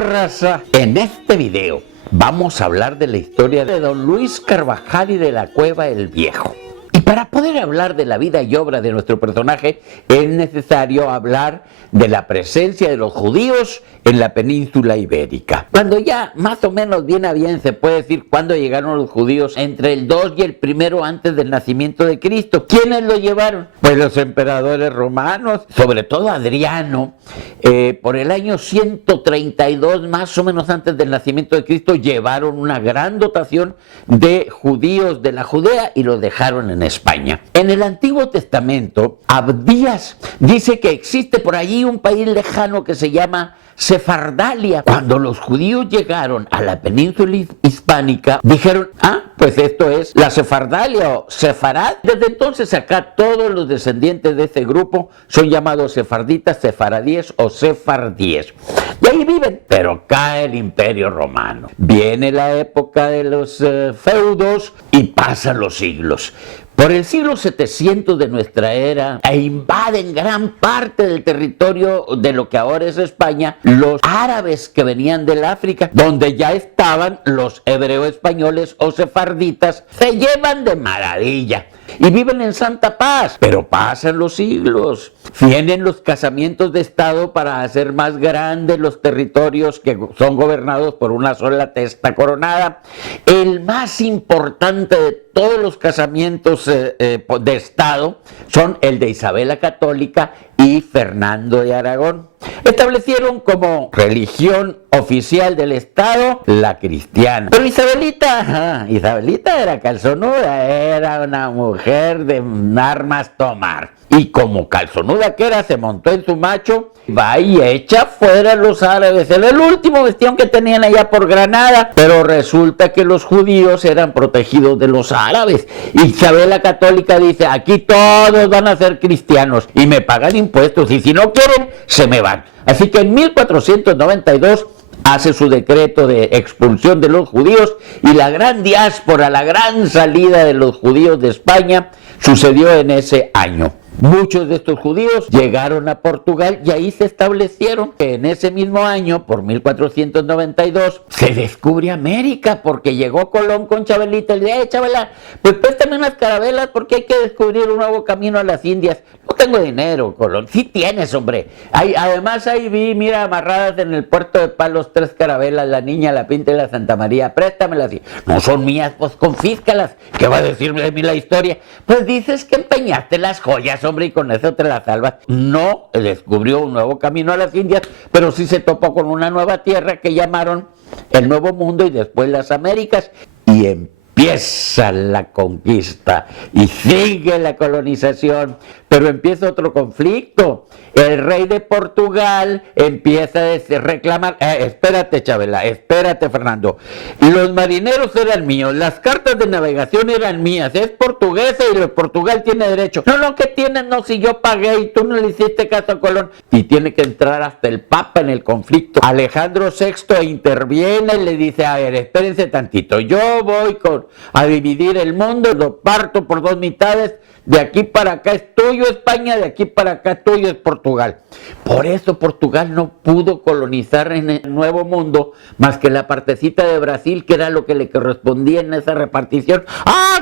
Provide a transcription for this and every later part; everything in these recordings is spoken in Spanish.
raza? En este video vamos a hablar de la historia de don Luis Carvajal y de la Cueva El Viejo. Y para poder hablar de la vida y obra de nuestro personaje es necesario hablar de la presencia de los judíos en la península ibérica. Cuando ya más o menos bien a bien se puede decir cuándo llegaron los judíos, entre el 2 y el 1 antes del nacimiento de Cristo. ¿Quiénes lo llevaron? Pues los emperadores romanos, sobre todo Adriano, por el año 132 más o menos antes del nacimiento de Cristo, llevaron una gran dotación de judíos de la Judea y los dejaron en España. En el Antiguo Testamento, Abdías dice que existe por allí un país lejano que se llama Sefardalia. Cuando los judíos llegaron a la península hispánica, dijeron, pues esto es la Sefardalia o Sefarad. Desde entonces acá todos los descendientes de este grupo son llamados sefarditas, sefaradíes o sefardíes. Y ahí viven, pero cae el Imperio Romano. Viene la época de los feudos y pasan los siglos. Por el siglo 700 de nuestra era, e invaden gran parte del territorio de lo que ahora es España, los árabes que venían del África, donde ya estaban los hebreos españoles o sefarditas, se llevan de maravilla y viven en santa paz. Pero pasan los siglos, vienen los casamientos de Estado para hacer más grandes los territorios que son gobernados por una sola testa coronada. El más importante de todos los casamientos de Estado son el de Isabel la Católica y Fernando de Aragón. Establecieron como religión oficial del Estado la cristiana. Pero Isabelita era calzonuda, era una mujer de armas tomar. Y como calzonuda que era, se montó en su macho, va y echa fuera a los árabes. Era el último bastión que tenían allá por Granada. Pero resulta que los judíos eran protegidos de los árabes. Y Isabel la Católica dice, aquí todos van a ser cristianos y me pagan impuestos. Y si no quieren, se me van. Así que en 1492 hace su decreto de expulsión de los judíos y la gran diáspora, la gran salida de los judíos de España sucedió en ese año. Muchos de estos judíos llegaron a Portugal y ahí se establecieron. En ese mismo año, por 1492, se descubre América porque llegó Colón con Chabelita y le dice, Chabela, pues préstame unas carabelas porque hay que descubrir un nuevo camino a las Indias. No tengo dinero, Colón. Sí tienes, hombre. Además ahí vi, mira, amarradas en el puerto de Palos 3 carabelas, la Niña, la Pinta y la Santa María. Préstamelas. No son mías, pues confíscalas. ¿Qué va a decirme de mí la historia? Pues dices que empeñaste las joyas, hombre, y con eso te la salvas. No descubrió un nuevo camino a las Indias, pero sí se topó con una nueva tierra que llamaron el Nuevo Mundo y después las Américas. Y empieza la conquista y sigue la colonización, pero empieza otro conflicto. El rey de Portugal empieza a reclamar, espérate Chabela, espérate Fernando, los marineros eran míos, las cartas de navegación eran mías, es portuguesa y Portugal tiene derecho. No, que tienen, no, si yo pagué y tú no le hiciste caso a Colón. Y tiene que entrar hasta el Papa en el conflicto. Alejandro VI interviene y le dice, a ver, espérense tantito, yo voy a dividir el mundo, lo parto por dos mitades. De aquí para acá es tuyo España, de aquí para acá tuyo es Portugal. Por eso Portugal no pudo colonizar en el Nuevo Mundo más que la partecita de Brasil, que era lo que le correspondía en esa repartición.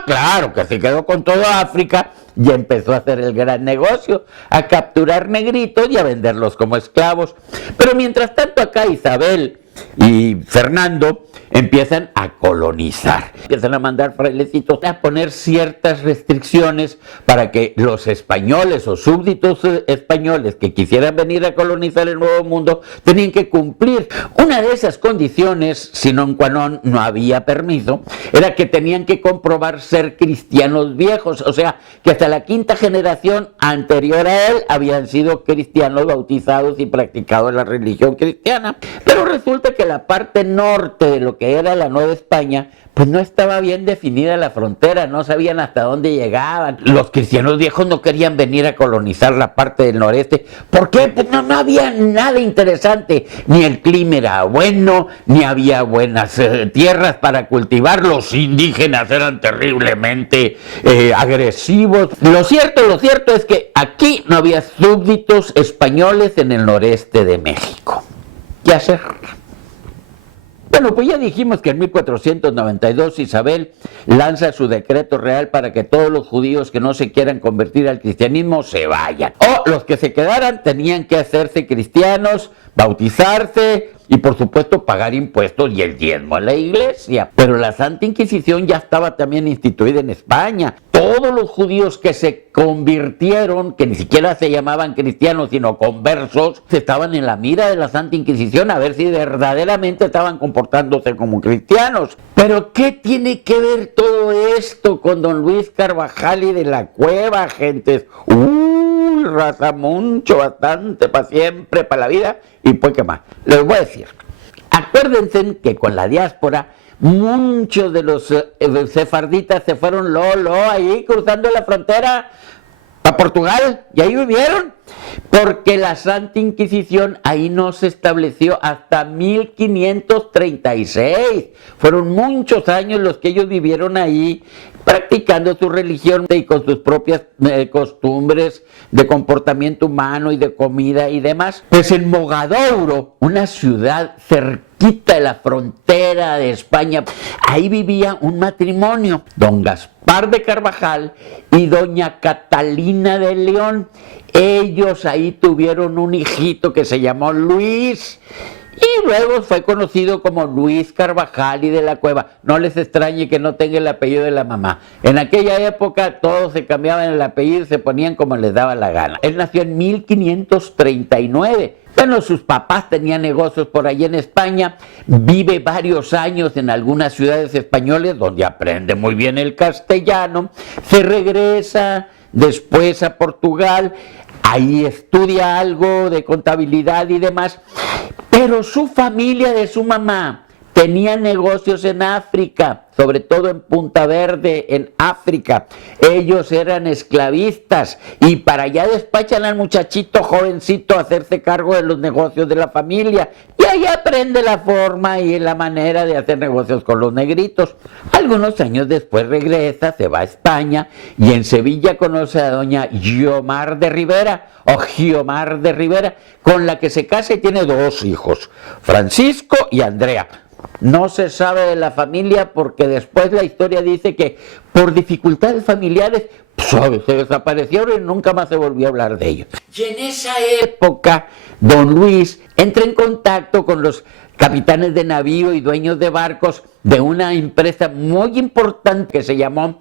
Claro, que se quedó con toda África y empezó a hacer el gran negocio, a capturar negritos y a venderlos como esclavos. Pero mientras tanto acá Isabel y Fernando empiezan a colonizar, empiezan a mandar frailecitos a poner ciertas restricciones para que los españoles o súbditos españoles que quisieran venir a colonizar el Nuevo Mundo tenían que cumplir. Una de esas condiciones, si non qua non, no había permiso, era que tenían que comprobar ser cristianos viejos, o sea, que hasta la quinta generación anterior a él habían sido cristianos bautizados y practicado la religión cristiana. Pero resulta que la parte norte de lo que era la Nueva España, pues no estaba bien definida la frontera, no sabían hasta dónde llegaban. Los cristianos viejos no querían venir a colonizar la parte del noreste. ¿Por qué? Pues no había nada interesante. Ni el clima era bueno, ni había buenas tierras para cultivar. Los indígenas eran terriblemente agresivos. Lo cierto es que aquí no había súbditos españoles en el noreste de México. ¿Qué hacer? Bueno, pues ya dijimos que en 1492 Isabel lanza su decreto real para que todos los judíos que no se quieran convertir al cristianismo se vayan. O los que se quedaran tenían que hacerse cristianos, bautizarse y por supuesto pagar impuestos y el diezmo a la iglesia. Pero la Santa Inquisición ya estaba también instituida en España. Todos los judíos que se convirtieron, que ni siquiera se llamaban cristianos sino conversos, estaban en la mira de la Santa Inquisición a ver si verdaderamente estaban comportándose como cristianos. Pero ¿qué tiene que ver todo esto con don Luis Carvajal y de la Cueva, gentes? Raza, mucho, bastante, para siempre, para la vida. Y pues, ¿qué más? Les voy a decir. Acuérdense que con la diáspora, muchos de los sefarditas se fueron ahí cruzando la frontera a Portugal, y ahí vivieron, porque la Santa Inquisición ahí no se estableció hasta 1536. Fueron muchos años los que ellos vivieron ahí, practicando su religión y con sus propias costumbres de comportamiento humano y de comida y demás. Pues en Mogadouro, una ciudad cerquita de la frontera de España, ahí vivía un matrimonio, don Gaspar de Carvajal y doña Catalina de León. Ellos ahí tuvieron un hijito que se llamó Luis, y luego fue conocido como Luis Carvajal y de la Cueva. No les extrañe que no tenga el apellido de la mamá. En aquella época todos se cambiaban el apellido y se ponían como les daba la gana. Él nació en 1539. Bueno, sus papás tenían negocios por ahí en España. Vive varios años en algunas ciudades españolas donde aprende muy bien el castellano. Se regresa después a Portugal. Ahí estudia algo de contabilidad y demás. Pero su familia de su mamá tenía negocios en África, sobre todo en Punta Verde, en África. Ellos eran esclavistas y para allá despachan al muchachito jovencito a hacerse cargo de los negocios de la familia. Y ahí aprende la forma y la manera de hacer negocios con los negritos. Algunos años después regresa, se va a España y en Sevilla conoce a doña Guiomar de Rivera, con la que se casa y tiene 2 hijos, Francisco y Andrea. No se sabe de la familia porque después la historia dice que por dificultades familiares se desaparecieron y nunca más se volvió a hablar de ellos. Y en esa época, don Luis entra en contacto con los capitanes de navío y dueños de barcos de una empresa muy importante que se llamó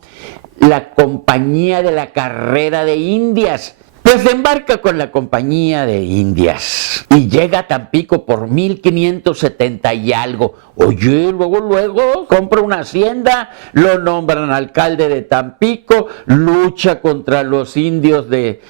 la Compañía de la Carrera de Indias. Pues se embarca con la Compañía de Indias y llega a Tampico por 1570 y algo. Oye, luego compra una hacienda, lo nombran alcalde de Tampico, lucha contra los indios de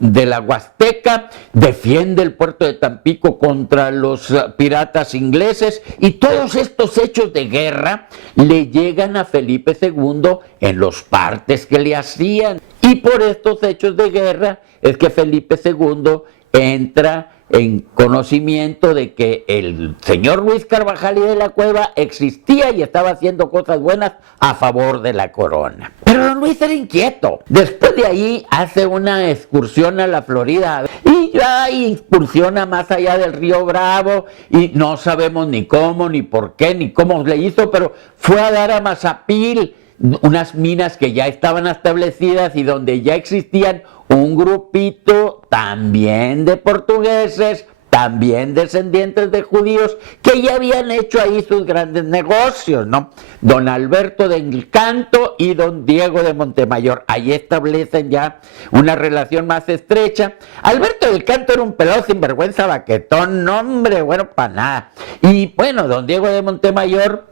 la Huasteca, defiende el puerto de Tampico contra los piratas ingleses, y todos estos hechos de guerra le llegan a Felipe II en los partes que le hacían. Y por estos hechos de guerra es que Felipe II entra en conocimiento de que el señor Luis Carvajal y de la Cueva existía y estaba haciendo cosas buenas a favor de la corona. Pero don Luis era inquieto. Después de ahí hace una excursión a la Florida y ya incursiona más allá del río Bravo y no sabemos ni cómo, ni por qué, ni cómo le hizo, pero fue a dar a Mazapil, unas minas que ya estaban establecidas y donde ya existían un grupito también de portugueses, también descendientes de judíos, que ya habían hecho ahí sus grandes negocios, ¿no? Don Alberto del Canto y don Diego de Montemayor. Ahí establecen ya una relación más estrecha. Alberto del Canto era un pelado sinvergüenza, baquetón, hombre, bueno, para nada. Y bueno, don Diego de Montemayor,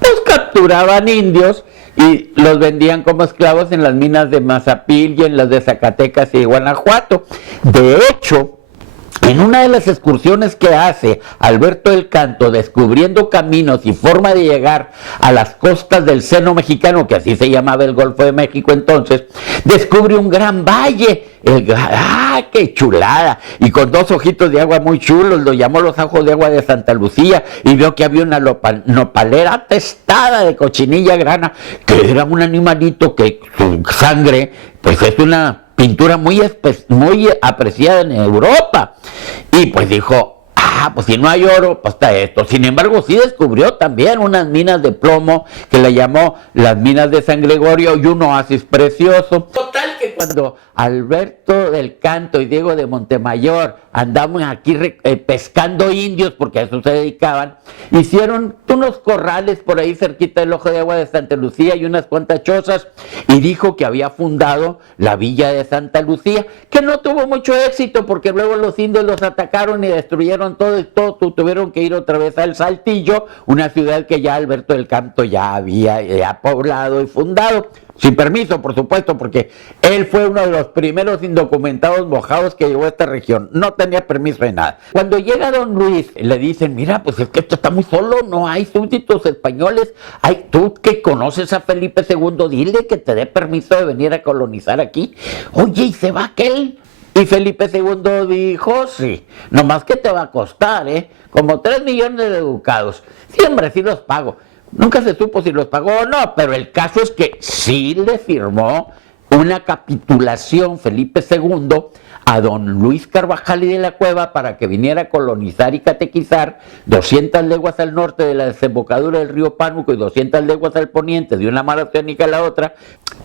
pues capturaban indios y los vendían como esclavos en las minas de Mazapil y en las de Zacatecas y Guanajuato. De hecho, en una de las excursiones que hace Alberto del Canto, descubriendo caminos y forma de llegar a las costas del seno mexicano, que así se llamaba el Golfo de México entonces, descubre un gran valle. ¡Qué chulada! Y con 2 ojitos de agua muy chulos, lo llamó los ojos de agua de Santa Lucía, y vio que había una nopalera atestada de cochinilla grana, que era un animalito que su sangre, pues es una pintura muy apreciada en Europa. Y pues dijo, Pues si no hay oro, pues está esto. Sin embargo, sí descubrió también unas minas de plomo que le llamó las minas de San Gregorio y un oasis precioso. Total que cuando Alberto del Canto y Diego de Montemayor andaban aquí pescando indios, porque a eso se dedicaban, hicieron unos corrales por ahí cerquita del Ojo de Agua de Santa Lucía y unas cuantas chozas, y dijo que había fundado la villa de Santa Lucía, que no tuvo mucho éxito porque luego los indios los atacaron y destruyeron todo, y todo tuvieron que ir otra vez al Saltillo, una ciudad que ya Alberto del Canto ya había poblado y fundado. Sin permiso, por supuesto, porque él fue uno de los primeros indocumentados mojados que llegó a esta región. No tenía permiso de nada. Cuando llega don Luis, le dicen, mira, pues es que esto está muy solo, no hay súbditos españoles. Ay, tú que conoces a Felipe II, dile que te dé permiso de venir a colonizar aquí. Oye, ¿y se va aquel? Y Felipe II dijo, sí, nomás que te va a costar, como 3 millones de ducados. Siempre sí los pago. Nunca se supo si los pagó o no, pero el caso es que sí le firmó una capitulación Felipe II a don Luis Carvajal y de la Cueva para que viniera a colonizar y catequizar 200 leguas al norte de la desembocadura del río Pánuco y 200 leguas al poniente de una mar oceánica a la otra,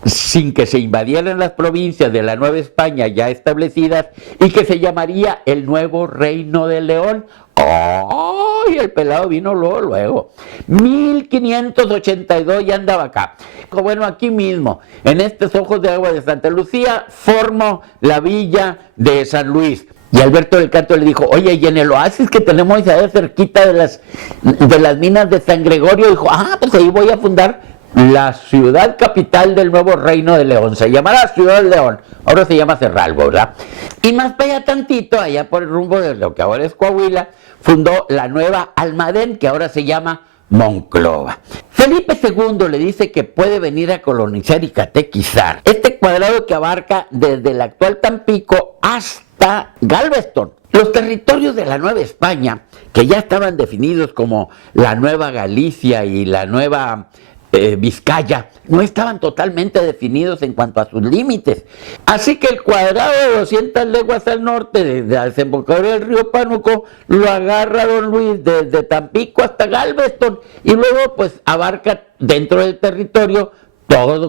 sin que se invadieran las provincias de la Nueva España ya establecidas, y que se llamaría el nuevo Reino de León. ¡Ay! El pelado vino luego. 1582 ya andaba acá. Bueno, aquí mismo, en estos Ojos de Agua de Santa Lucía, formó la villa de San Luis. Y Alberto del Canto le dijo, oye, y en el oasis que tenemos ahí cerquita de las minas de San Gregorio, dijo, pues ahí voy a fundar la ciudad capital del nuevo Reino de León. Se llamará Ciudad de León, ahora se llama Cerralbo, ¿verdad? Y más para allá tantito, allá por el rumbo de lo que ahora es Coahuila, fundó la nueva Almadén, que ahora se llama Monclova. Felipe II le dice que puede venir a colonizar y catequizar este cuadrado que abarca desde el actual Tampico hasta Galveston. Los territorios de la Nueva España, que ya estaban definidos como la Nueva Galicia y la Nueva Vizcaya, no estaban totalmente definidos en cuanto a sus límites. Así que el cuadrado de 200 leguas al norte, desde la desembocadura del río Pánuco, lo agarra don Luis desde Tampico hasta Galveston, y luego pues abarca dentro del territorio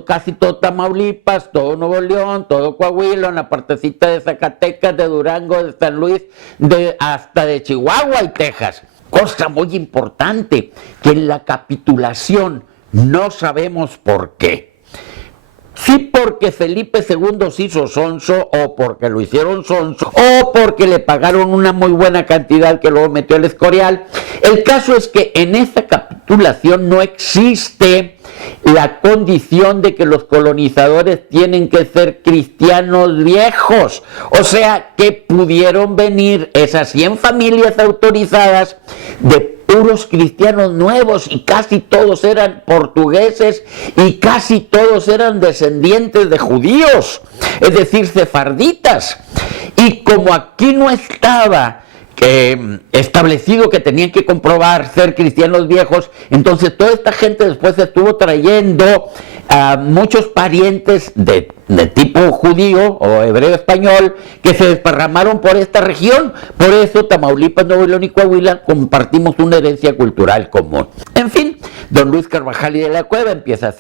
casi todo Tamaulipas, todo Nuevo León, todo Coahuila, una partecita de Zacatecas, de Durango, de San Luis, hasta de Chihuahua y Texas. Cosa muy importante, que en la capitulación no sabemos por qué. Sí, porque Felipe II se hizo sonso, o porque lo hicieron sonso, o porque le pagaron una muy buena cantidad que luego metió al Escorial. El caso es que en esta capitulación no existe la condición de que los colonizadores tienen que ser cristianos viejos. O sea, que pudieron venir esas 100 familias autorizadas de puros cristianos nuevos, y casi todos eran portugueses y casi todos eran descendientes de judíos, es decir, sefarditas. Y como aquí no estaba establecido que tenían que comprobar ser cristianos viejos, entonces toda esta gente después se estuvo trayendo a muchos parientes de tipo judío o hebreo español que se desparramaron por esta región. Por eso Tamaulipas, Nuevo León y Coahuila compartimos una herencia cultural común. En fin, don Luis Carvajal y de la Cueva empieza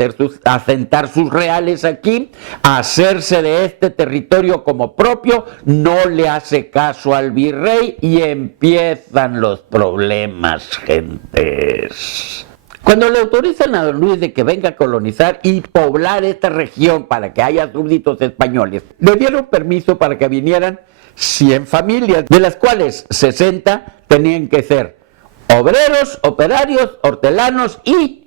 a asentar sus reales aquí, a hacerse de este territorio como propio, no le hace caso al virrey y empiezan los problemas, gentes. Cuando le autorizan a don Luis de que venga a colonizar y poblar esta región para que haya súbditos españoles, le dieron permiso para que vinieran 100 familias, de las cuales 60 tenían que ser obreros, operarios, hortelanos, y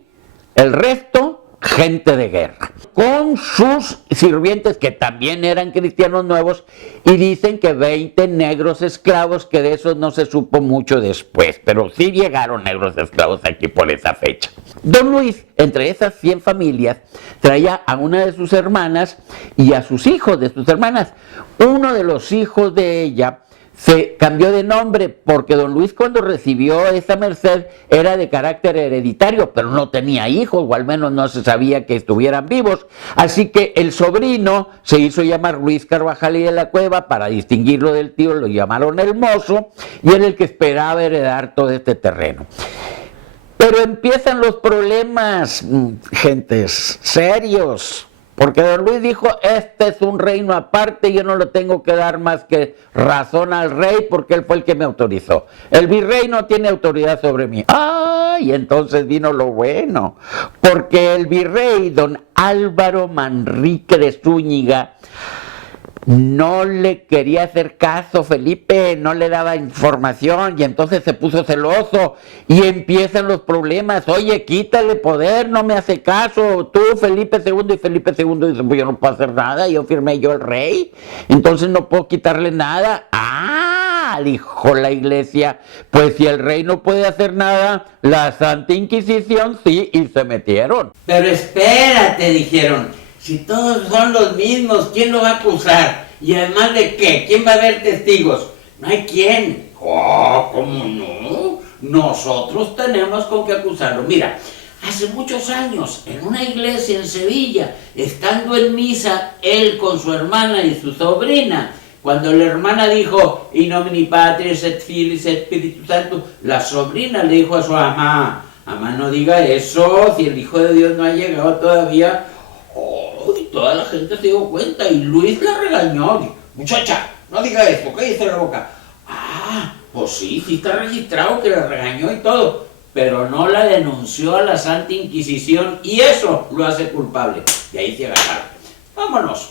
el resto gente de guerra, con sus sirvientes que también eran cristianos nuevos, y dicen que 20 negros esclavos, que de esos no se supo mucho después, pero sí llegaron negros esclavos aquí por esa fecha. Don Luis, entre esas 100 familias, traía a una de sus hermanas y a sus hijos de sus hermanas. Uno de los hijos de ella se cambió de nombre porque don Luis, cuando recibió esa merced, era de carácter hereditario, pero no tenía hijos, o al menos no se sabía que estuvieran vivos. Así que el sobrino se hizo llamar Luis Carvajal y de la Cueva, para distinguirlo del tío lo llamaron el Mozo, y era el que esperaba heredar todo este terreno. Pero empiezan los problemas, gentes, serios. Porque don Luis dijo, este es un reino aparte, yo no le tengo que dar más que razón al rey porque él fue el que me autorizó. El virrey no tiene autoridad sobre mí. ¡Ay! Entonces vino lo bueno. Porque el virrey, don Álvaro Manrique de Zúñiga, no le quería hacer caso, Felipe, no le daba información y entonces se puso celoso y empiezan los problemas. Oye, quítale poder, no me hace caso, tú Felipe II, y Felipe II dice, pues yo no puedo hacer nada, yo firmé yo el rey, entonces no puedo quitarle nada. Ah, dijo la iglesia, pues si el rey no puede hacer nada, la Santa Inquisición sí, y se metieron. Pero espérate, dijeron, si todos son los mismos, ¿quién lo va a acusar? Y además de qué, ¿quién va a ver testigos? No hay quién. Oh, ¿cómo no? Nosotros tenemos con qué acusarlo. Mira, hace muchos años, en una iglesia en Sevilla, estando en misa, él con su hermana y su sobrina, cuando la hermana dijo, in nomine Patris et Filis et Spiritus Sanctus, la sobrina le dijo a su mamá, mamá, no diga eso, si el Hijo de Dios no ha llegado todavía. Oh, y toda la gente se dio cuenta y Luis la regañó. Dijo, muchacha, no diga esto, cállese la boca. Ah, pues sí está registrado que la regañó y todo, pero no la denunció a la Santa Inquisición y eso lo hace culpable. Y ahí se agarraron. Vámonos.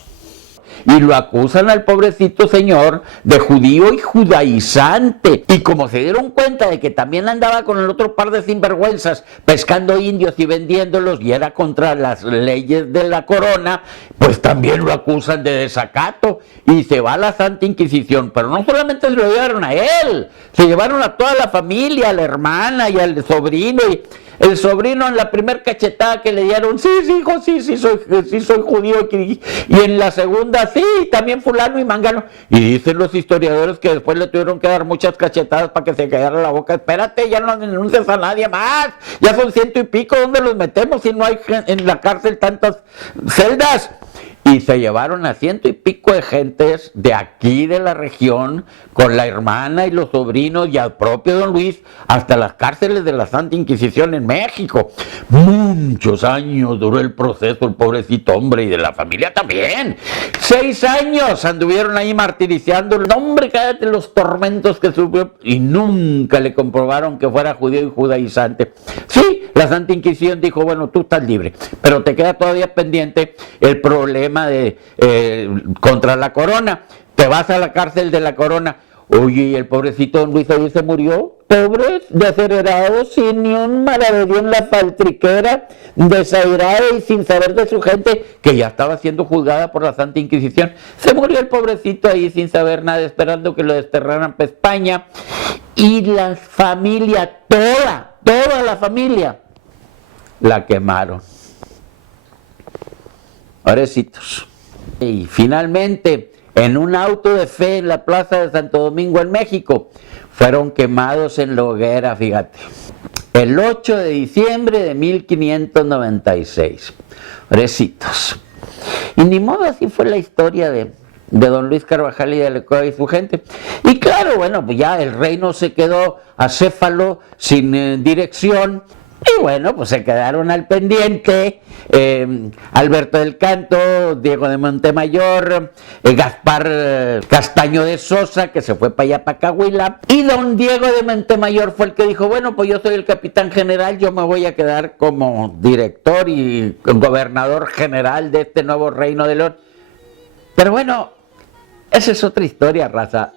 Y lo acusan al pobrecito señor de judío y judaizante. Y como se dieron cuenta de que también andaba con el otro par de sinvergüenzas pescando indios y vendiéndolos y era contra las leyes de la corona, pues también lo acusan de desacato y se va a la Santa Inquisición. Pero no solamente se lo llevaron a él, se llevaron a toda la familia, a la hermana y al sobrino. Y el sobrino, en la primer cachetada que le dieron, sí, hijo, sí soy judío. Y en la segunda, sí, también fulano y mangano. Y dicen los historiadores que después le tuvieron que dar muchas cachetadas para que se callara la boca. Espérate, ya no denuncies a nadie más. Ya son 100 y pico, ¿dónde los metemos si no hay en la cárcel tantas celdas? Y se llevaron a 100 y pico de gentes de aquí de la región, con la hermana y los sobrinos y al propio don Luis, hasta las cárceles de la Santa Inquisición en México. Muchos años duró el proceso, el pobrecito hombre, y de la familia también. 6 años anduvieron ahí martirizando. No, hombre, cállate los tormentos que sufrió. Y nunca le comprobaron que fuera judío y judaizante. Sí, la Santa Inquisición dijo, bueno, tú estás libre, pero te queda todavía pendiente el problema de contra la corona. Te vas a la cárcel de la corona. Oye, y el pobrecito don Luis ahí se murió, pobre, desheredado, sin ni un maravedí en la faltriquera, desairado y sin saber de su gente, que ya estaba siendo juzgada por la Santa Inquisición. Se murió el pobrecito ahí sin saber nada, esperando que lo desterraran para España. Y la familia, toda la familia, la quemaron. Orecitos. Y finalmente, en un auto de fe en la plaza de Santo Domingo en México, fueron quemados en la hoguera, fíjate, el 8 de diciembre de 1596. Orecitos. Y ni modo, así fue la historia de don Luis Carvajal y de la Cueva y su gente. Y claro, bueno, pues ya el reino se quedó acéfalo, sin dirección. Y bueno, pues se quedaron al pendiente Alberto del Canto, Diego de Montemayor, Gaspar Castaño de Sosa, que se fue para allá, para Cahuila, y don Diego de Montemayor fue el que dijo, bueno, pues yo soy el capitán general, yo me voy a quedar como director y gobernador general de este nuevo reino de León. Pero bueno, esa es otra historia, raza.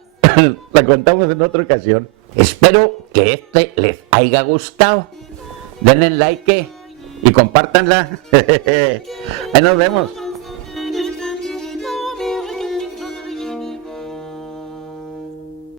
La contamos en otra ocasión. Espero que este les haya gustado. Denle like y compártanla. Ahí nos vemos.